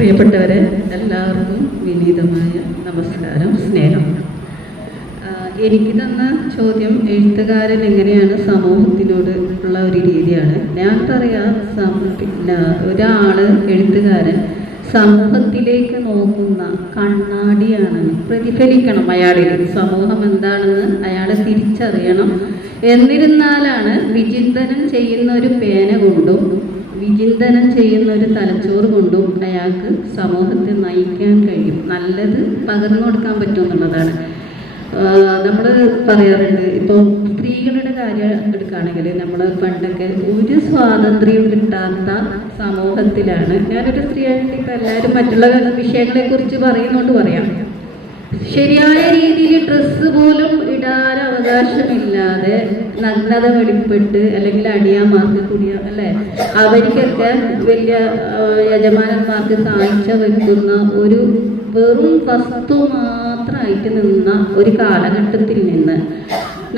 പ്രിയപ്പെട്ടവരെ എല്ലാവർക്കും വിനീതമായ നമസ്കാരം സ്നേഹം. എനിക്ക് തന്ന ചോദ്യം എഴുത്തുകാരൻ എങ്ങനെയാണ് സമൂഹത്തിനോട് ഉള്ള ഒരു രീതിയാണ്. ഞാൻ പറയാം സം- പിന്നെ ഒരാൾ എഴുത്തുകാരൻ സമൂഹത്തിലേക്ക് നോക്കുന്ന കണ്ണാടിയാണ്. പ്രതിഫലിക്കണം അയാളിൽ. സമൂഹം എന്താണെന്ന് അയാളെ തിരിച്ചറിയണം. എന്നിരുന്നാലാണ് വിചിന്തനം ചെയ്യുന്ന ഒരു പേന കൊണ്ടും വിചിന്തനം ചെയ്യുന്ന ഒരു തലച്ചോറ് കൊണ്ടും അയാൾക്ക് സമൂഹത്തെ നയിക്കാൻ കഴിയും. നല്ലത് പകർന്നു കൊടുക്കാൻ പറ്റും എന്നുള്ളതാണ്. നമ്മൾ പറയാറുണ്ട് ഇപ്പോൾ സ്ത്രീകളുടെ കാര്യം എടുക്കുകയാണെങ്കിൽ നമ്മൾ പണ്ടൊക്കെ ഒരു സ്വാതന്ത്ര്യവും കിട്ടാത്ത സമൂഹത്തിലാണ്. ഞാനൊരു സ്ത്രീയായിട്ട് ഇപ്പം എല്ലാവരും മറ്റുള്ള വിഷയങ്ങളെ കുറിച്ച് പറയുന്നോണ്ട് പറയാം. ശരിയായ രീതിയിൽ ഡ്രസ്സ് പോലും ഇടാൻ അവകാശമില്ലാതെ നഗ്നത വെളിപ്പെട്ട് അല്ലെങ്കിൽ അടിയാമാർക്ക് കുടിയ അല്ലെ? അവർക്കൊക്കെ വലിയ യജമാനന്മാർക്ക് കാഴ്ച വെക്കുന്ന ഒരു വെറും വസ്തു മാത്രമായിട്ട് നിന്ന ഒരു കാലഘട്ടത്തിൽ നിന്ന്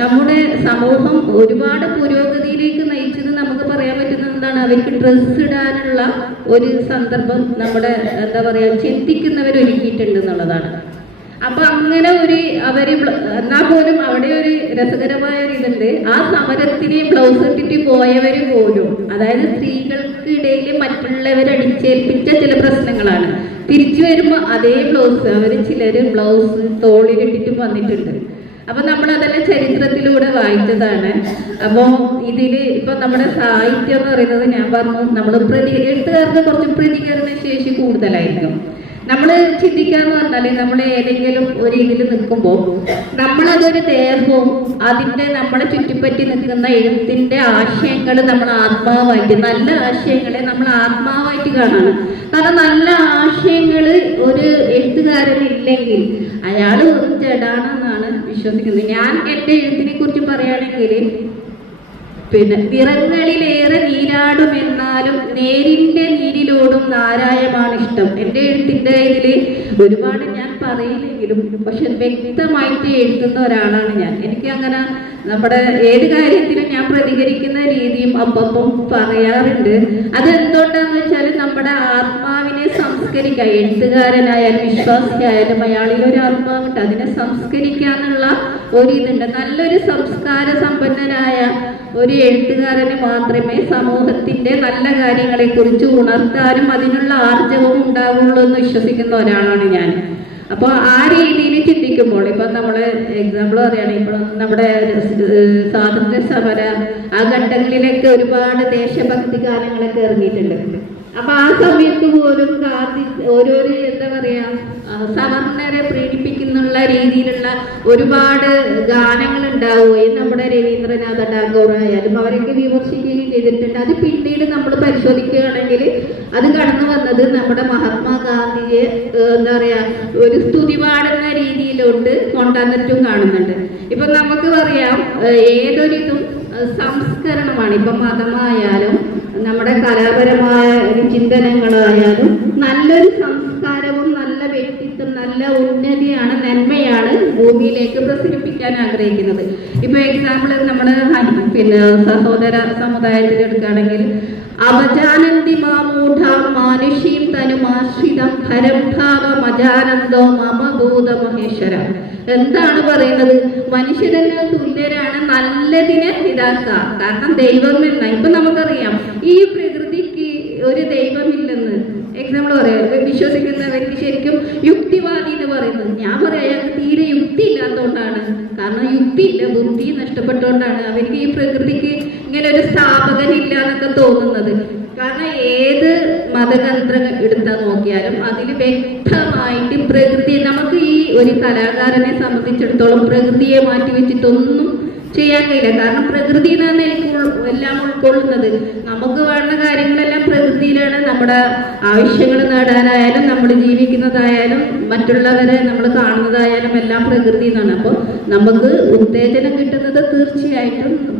നമ്മുടെ സമൂഹം ഒരുപാട് പുരോഗതിയിലേക്ക് നയിച്ചത് നമുക്ക് പറയാൻ പറ്റുന്ന എന്താണ്? അവർക്ക് ഡ്രസ്സ് ഇടാനുള്ള ഒരു സന്ദർഭം നമ്മുടെ എന്താ പറയുക ചിന്തിക്കുന്നവർ ഒരുക്കിയിട്ടുണ്ട് എന്നുള്ളതാണ്. അപ്പൊ അങ്ങനെ ഒരു അവർ എന്നാ പോലും അവിടെ ഒരു രസകരമായ ഒരു ഇതുണ്ട്. ആ സമരത്തിന് ബ്ലൗസ് ഇട്ടിട്ട് പോയവര് പോലും അതായത് സ്ത്രീകൾക്കിടയിൽ മറ്റുള്ളവർ മറ്റുള്ളവരടിച്ചേൽപ്പിച്ച ചില പ്രശ്നങ്ങളാണ്. തിരിച്ചു വരുമ്പോ അതേ ബ്ലൗസ് അവർ ചിലര് ബ്ലൗസ് തോളിലിട്ടിട്ട് വന്നിട്ടുണ്ട്. അപ്പൊ നമ്മൾ അതെല്ലാം ചരിത്രത്തിലൂടെ വായിച്ചതാണ്. അപ്പോ ഇതിൽ ഇപ്പൊ നമ്മുടെ സാഹിത്യം എന്ന് പറയുന്നത് ഞാൻ പറഞ്ഞു നമ്മൾ പ്രതി എഴുത്തുകാർക്ക് കുറച്ച് പ്രതികരണ ശേഷി കൂടുതലായിരിക്കും. നമ്മൾ ചിന്തിക്കാന്ന് പറഞ്ഞാൽ നമ്മൾ ഏതെങ്കിലും ഒരു ഇതിൽ നിൽക്കുമ്പോൾ നമ്മളതൊരു ദേഹവും അതിന്റെ നമ്മളെ ചുറ്റിപ്പറ്റി നിൽക്കുന്ന എഴുത്തിന്റെ ആശയങ്ങൾ നമ്മൾ ആത്മാവായിട്ട് നല്ല ആശയങ്ങളെ നമ്മൾ ആത്മാവായിട്ട് കാണണം. കാരണം നല്ല ആശയങ്ങൾ ഒരു എഴുത്തുകാരൻ ഇല്ലെങ്കിൽ അയാൾ വെറും ജഡാണെന്നാണ് വിശ്വസിക്കുന്നത്. ഞാൻ എന്റെ എഴുത്തിനെ കുറിച്ച് പറയുകയാണെങ്കിൽ പിന്നെ നിറങ്ങളിലേറെ നീരാടും എന്നാലും നേരിന്റെ നീരിലോടും നാരായമാണ് ഇഷ്ടം എന്റെ എഴുത്തിന്റെ ഇതിൽ ഒരുപാട് ഞാൻ പറയില്ലെങ്കിലും പക്ഷെ വ്യക്തമായിട്ട് എഴുതുന്ന ഒരാളാണ് ഞാൻ. എനിക്ക് അങ്ങനെ നമ്മുടെ ഏത് കാര്യത്തിലും ഞാൻ പ്രതികരിക്കുന്ന രീതിയും അപ്പം പറയാറുണ്ട്. അത് എന്തുകൊണ്ടാന്ന് വെച്ചാൽ നമ്മുടെ ആത്മാവിനെ സംസ്കരിക്കുക എഴുത്തുകാരനായാലും വിശ്വാസിയായാലും അയാളിൽ ഒരു ആത്മാവുണ്ട്. അതിനെ സംസ്കരിക്കാന്നുള്ള ഒരു ഇതുണ്ട് നല്ലൊരു സംസ്കാര സമ്പന്നനായ ഒരു എഴുത്തുകാരന് മാത്രമേ സമൂഹത്തിന്റെ നല്ല കാര്യങ്ങളെ കുറിച്ച് ഉണർത്താനും അതിനുള്ള ആർജവും ഉണ്ടാവുള്ളൂ എന്ന് വിശ്വസിക്കുന്ന ഒരാളാണ് ഞാൻ. അപ്പോൾ ആ രീതിയിൽ ചിന്തിക്കുമ്പോൾ ഇപ്പം നമ്മൾ എക്സാമ്പിൾ പറയുകയാണെങ്കിൽ ഇപ്പം നമ്മുടെ സ്വാതന്ത്ര്യ സമര ആ ഘട്ടങ്ങളിലൊക്കെ ഒരുപാട് ദേശഭക്തി ഗാനങ്ങളൊക്കെ ഇറങ്ങിയിട്ടുണ്ട്. അപ്പൊ ആ സമയത്ത് പോലും ഗാന്ധി ഓരോരോ എന്താ പറയാ സവർണരെ പ്രീണിപ്പിക്കുന്നുള്ള രീതിയിലുള്ള ഒരുപാട് ഗാനങ്ങൾ ഉണ്ടാവുകയും നമ്മുടെ രവീന്ദ്രനാഥ ടാഗോർ ആയാലും അവരൊക്കെ വിമർശിക്കുകയും ചെയ്തിട്ടുണ്ട്. അത് പിന്നീട് നമ്മൾ പരിശോധിക്കുകയാണെങ്കിൽ അത് വന്നത് നമ്മുടെ മഹാത്മാഗാന്ധിയെ എന്താ പറയാ ഒരു സ്തുതി പാടുന്ന രീതിയിലോട്ട് കൊണ്ടുവന്നിട്ടും കാണുന്നുണ്ട്. ഇപ്പൊ നമുക്ക് പറയാം ഏതൊരിതും സംസ്കരണമാണ്. ഇപ്പൊ മതമായാലും നമ്മുടെ കലാപരമായ ചിന്തനങ്ങളായാലും നല്ലൊരു സംസ്കാരവും നല്ല വ്യക്തിത്വം നല്ല ഉന്നതിയാണ് നന്മയാണ് ഭൂമിയിലേക്ക് പ്രസരിപ്പിക്കാൻ ആഗ്രഹിക്കുന്നത്. ഇപ്പൊ എക്സാമ്പിൾ നമ്മുടെ പിന്നെ സഹോദര സമുദായത്തിൽ എടുക്കുകയാണെങ്കിൽ മാമൂഢ മാനുഷീം തനുമാശ്രിതം പരംഭാവം മജാനന്ദോ മമഭൂത മഹേശ്വര എന്താണ് പറയുന്നത്? മനുഷ്യരെന്ന് തുല്യരാണ് നല്ലതിനെ ഇതാക്കുക കാരണം ദൈവം എന്ന ഇപ്പൊ നമുക്കറിയാം ഈ പ്രകൃതിക്ക് ഒരു ദൈവമില്ലെന്ന് എക്സാമ്പിൾ പറയാം വിശ്വസിക്കുന്നവർക്ക് ശരിക്കും യുക്തിവാദി എന്ന് പറയുന്നത് ഞാൻ പറയാം അയാൾക്ക് തീരെ യുക്തി ഇല്ലാത്തതുകൊണ്ടാണ് കാരണം യുക്തിയില്ല ബുദ്ധി നഷ്ടപ്പെട്ടുകൊണ്ടാണ് അവർക്ക് ഈ പ്രകൃതിക്ക് ഇങ്ങനെ ഒരു സ്ഥാപകൻ ഇല്ല എന്നൊക്കെ തോന്നുന്നത്. കാരണം ഏത് മതതന്ത്രം എടുത്താൽ നോക്കിയാലും അതിൽ വ്യക്തമായിട്ട് പ്രകൃതി നമുക്ക് ഈ ഒരു കലാകാരനെ സംബന്ധിച്ചിടത്തോളം പ്രകൃതിയെ മാറ്റി വെച്ചിട്ടൊന്നും ചെയ്യാൻ കഴിയില്ല. കാരണം പ്രകൃതി എന്നാണ് എനിക്ക് എല്ലാം ഉൾക്കൊള്ളുന്നത്. നമുക്ക് വേണ്ട കാര്യങ്ങളെല്ലാം പ്രകൃതിയിലാണ്. നമ്മുടെ ആവശ്യങ്ങൾ നേടാനായാലും നമ്മൾ ജീവിക്കുന്നതായാലും മറ്റുള്ളവരെ നമ്മൾ കാണുന്നതായാലും എല്ലാം പ്രകൃതി എന്നാണ് അപ്പോൾ നമുക്ക് ഉത്തേജനം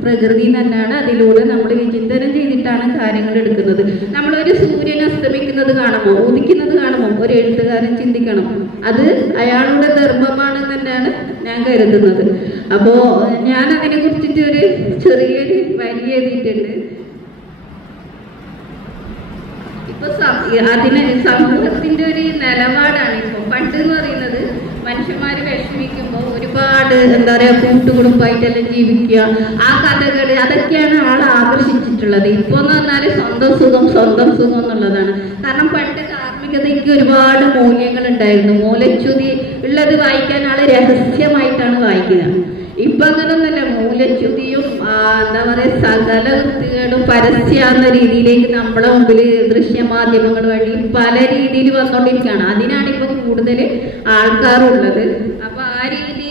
പ്രകൃതി തന്നെയാണ് അതിലൂടെ നമ്മൾ വിചിന്തനം ചെയ്തിട്ടാണ് കാര്യങ്ങൾ എടുക്കുന്നത്. നമ്മളൊരു സൂര്യൻ അസ്തമിക്കുന്നത് കാണുമ്പോൾ ഉദിക്കുന്നത് കാണുമ്പോൾ ഒരു എഴുത്തുകാരൻ ചിന്തിക്കണം അത് അയാളുടെ ധർമ്മമാണ് തന്നെയാണ് ഞാൻ കരുതുന്നത്. അപ്പോ ഞാൻ അതിനെ കുറിച്ചിട്ട് ഒരു ചെറിയൊരു വരി എഴുതിയിട്ടുണ്ട്. ഇപ്പൊ അതിന് സമൂഹത്തിന്റെ ഒരു നിലപാടാണ്. ഇപ്പൊ പണ്ട് എന്ന് പറയുന്നത് മനുഷ്യന്മാര് വിഷമിക്കുമ്പോൾ ഒരുപാട് എന്താ പറയാ കൂട്ടുകുടുംബമായിട്ടെല്ലാം ജീവിക്കുക. ആ കഥകൾ അതൊക്കെയാണ് ആളെ ആകർഷിച്ചിട്ടുള്ളത്. ഇപ്പൊ എന്ന് പറഞ്ഞാൽ സ്വന്തം സുഖം സ്വന്തം സുഖം എന്നുള്ളതാണ്. കാരണം പണ്ട് കാർമ്മികതയ്ക്ക് ഒരുപാട് മൂല്യങ്ങൾ ഉണ്ടായിരുന്നു മൂലച്യുതി ഉള്ളത് വായിക്കാൻ ആൾ രഹസ്യമായിട്ടാണ് വായിക്കുക ഇപ്പൊ അങ്ങനൊന്നല്ല മൂലച്യുതിയും ആ, എന്താ പറയാ സകല വൃത്തികളും പരസ്യാവുന്ന രീതിയിലേക്ക് നമ്മളെ മുമ്പിൽ ദൃശ്യമാധ്യമങ്ങൾ വഴി പല രീതിയിൽ വന്നുകൊണ്ടിരിക്കുകയാണ് അതിനാണ് ഇപ്പൊ കൂടുതൽ ആൾക്കാരുള്ളത്. അപ്പൊ ആ ചിന്തിച്ചപ്പോൾ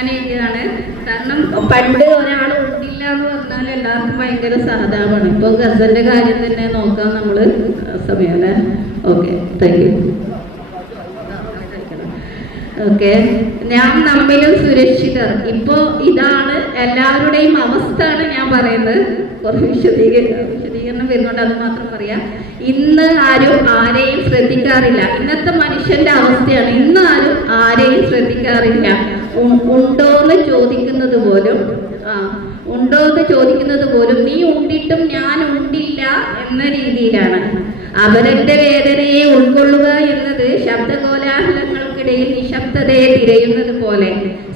ഞാൻ എഴുതിയതാണ്. കാരണം പണ്ട് ഒരാൾ ഉണ്ടില്ല എന്ന് പറഞ്ഞാൽ എല്ലാവർക്കും ഭയങ്കര സഹതാപമാണ്. ഇപ്പൊ ഗസന്റെ കാര്യം തന്നെ നോക്കാം നമ്മൾ. സമയം അല്ലേ? ഓക്കെ താങ്ക് യു ഓക്കെ ഞാൻ നമ്മിലും സുരക്ഷിതർ. ഇപ്പോ ഇതാണ് എല്ലാവരുടെയും അവസ്ഥയാണ് ഞാൻ പറയുന്നത്. കുറച്ച് വിശദീകരണം വിശദീകരണം വരുന്നുണ്ട് അത് മാത്രം പറയാം. ഇന്ന് ആരും ആരെയും ശ്രദ്ധിക്കാറില്ല. ഇന്നത്തെ മനുഷ്യന്റെ അവസ്ഥയാണ് ഇന്ന് ആരും ആരെയും ശ്രദ്ധിക്കാറില്ല. ഉ- ഉണ്ടോന്ന് ചോദിക്കുന്നത് പോലും ആ ഉണ്ടോ എന്ന് ചോദിക്കുന്നത് പോലും നീ ഉണ്ടിട്ടും ഞാൻ ഉണ്ടില്ല എന്ന രീതിയിലാണ്. അവരുടെ വേദനയെ ഉൾക്കൊള്ളുക എന്നത് ശബ്ദകോലാഹലങ്ങൾക്കിടയിൽ നിശബ്ദതയെ തിരയുന്നത് പോലെ.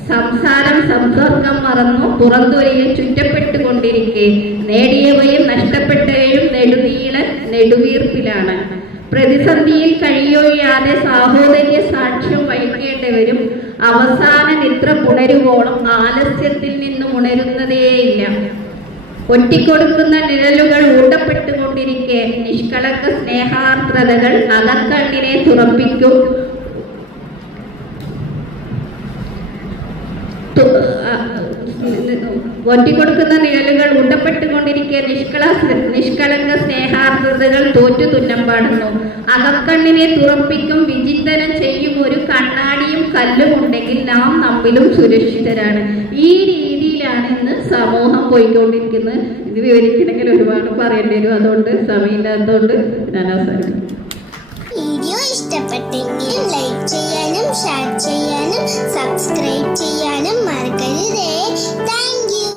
സംസാരം സംസർഗം മറന്നു പുറന്തുരയിൽ ചുറ്റപ്പെട്ടുകൊണ്ടിരിക്കെ. നേടിയവയും നഷ്ടപ്പെട്ടവയും നെടുനീള നെടുവീർപ്പിലാണ്. പ്രതിസന്ധിയിൽ കഴിയൊഴിയാതെ സാഹോദര്യ സാക്ഷ്യം വഹിക്കേണ്ടവരും അവസാന നിദ്ര പുണരുവോളം ആലസ്യത്തിൽ നിന്നും ഉണരുന്നതേയില്ല. ഒറ്റിക്കൊടുക്കുന്ന നിഴലുകൾ ഊട്ടപ്പെട്ടുകൊണ്ടിരിക്കെ. നിഷ്കളങ്ക സ്നേഹാർദ്രതകൾ അകക്കണ്ണിനെ തുറപ്പിക്കും. ഒറ്റിക്കൊടുക്കുന്ന നിഴലുകൾ ഉണ്ടപ്പെട്ടുകൊണ്ടിരിക്കെ നിഷ്കള നിഷ്കളങ്ക സ്നേഹാർത്ഥതകൾ തോറ്റു തുന്നമ്പാടുന്നു അകക്കണ്ണിനെ തുറപ്പിക്കും വിചിന്തനം ചെയ്യും ഒരു കണ്ണാടിയും കല്ലും ഉണ്ടെങ്കിൽ നാം നമ്മിലും സുരക്ഷിതരാണ്. ഈ രീതിയിലാണ് ഇന്ന് സമൂഹം പോയിക്കൊണ്ടിരിക്കുന്നത്. ഇത് വിവരിക്കണമെങ്കിൽ ഒരുപാട് പറയേണ്ടി വരും. അതുകൊണ്ട് സമയമില്ലാത്തതുകൊണ്ട് ഞാൻ അവസാനം വീഡിയോ ഇഷ്ടപ്പെട്ടെങ്കിൽ ലൈക്ക് ചെയ്യാനും ഷെയർ ചെയ്യാനും സബ്സ്ക്രൈബ് ചെയ്യാനും മറക്കരുതേ.